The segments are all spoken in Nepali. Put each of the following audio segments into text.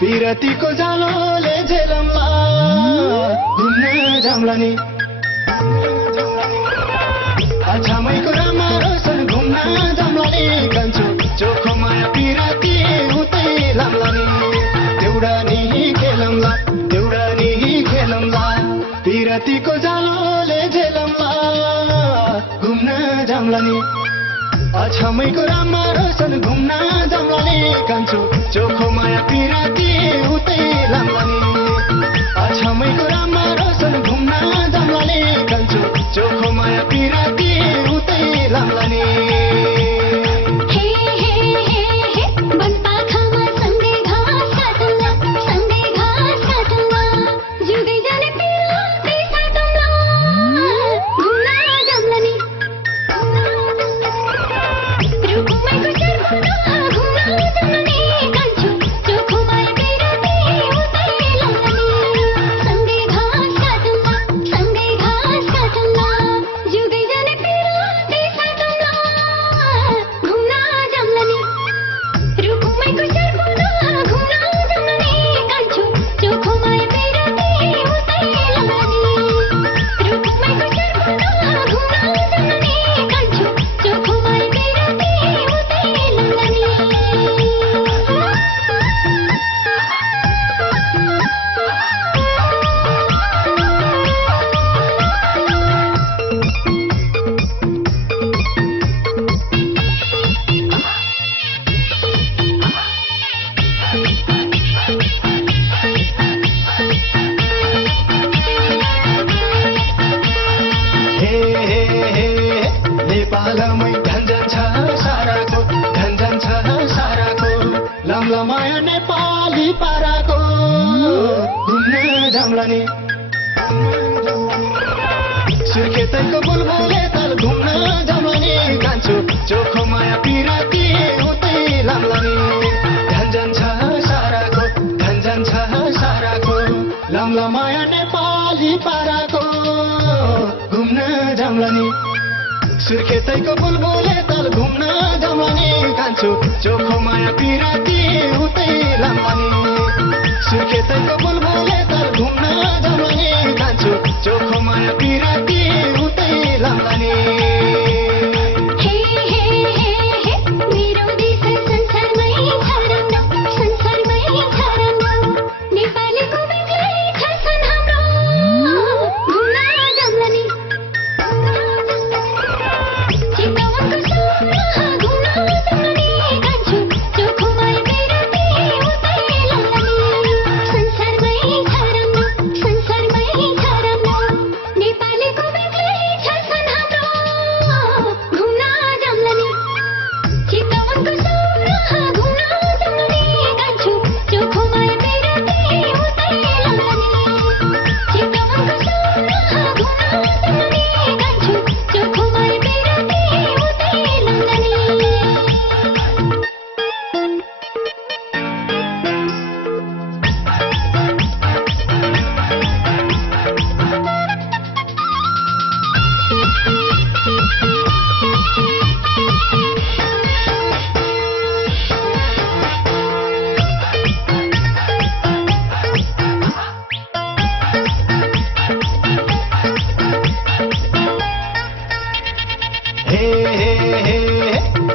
पिरतीको जालोले झेलमला घुम्न जाम्ला नि अछामैको राम्रो सन घुम्न जाम्ला नि कान्छो चोखो माया पिरती उतै लाम्ला नि देउडा नि खेलमला पिरतीको जालोले झेलमला घुम्न जाम्ला नि अछामैको राम्रो सन घुम्न जाम्ला नि कान्छो चोखो माया पिरती उतै लाम्ला नि अछामैको राम्रो सन घुम्न जाम्ला नि कान्छो चोखो माया पिरती उतै लाम्ला नि नेपालमै झन्झन छ साराको लमलमाया नेपाली पाराको घुम्न जाम्ला नि सुर्खेतैको बुलबुले ताल घुम्न जाम्ला नि कान्छो चोखो माया पिरती उतै लाम्ला नि झन्झन छ साराको लमलमाया नेपाली पाराको घुम्न जाम्ला नि सुर्खेतैको बुलबुले ताल घुम्न जाम्ला नि कान्छो चोखो माया पिरती उतै लाम्ला नि सुर्खेतैको बुलबुले ताल घुम्न जाम्ला नि कान्छो चोखो माया पिरती उतै लाम्ला नि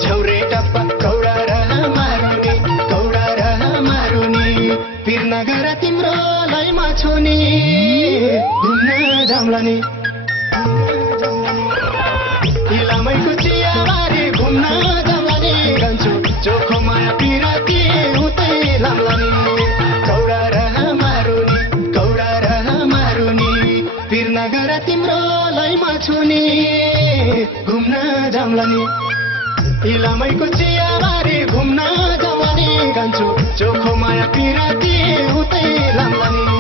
झौरे टप्पा कौडा र मारुनी पिर नगर तिम्रो लैमा छुनी घुम्न जाम्ला नि इलामैको चियाबारी घुम्न जाम्ला नि कान्छो चोखो माया पिरती उतै लाम्ला नि कौडा र मारुनी पिर नगर तिम्रो लैमा छुनी घुम्न जाम्ला नि इलामैको चियाबारी घुम्न जाम्ला नि कान्छो चोखो माया पिरती उतै लाम्ला नि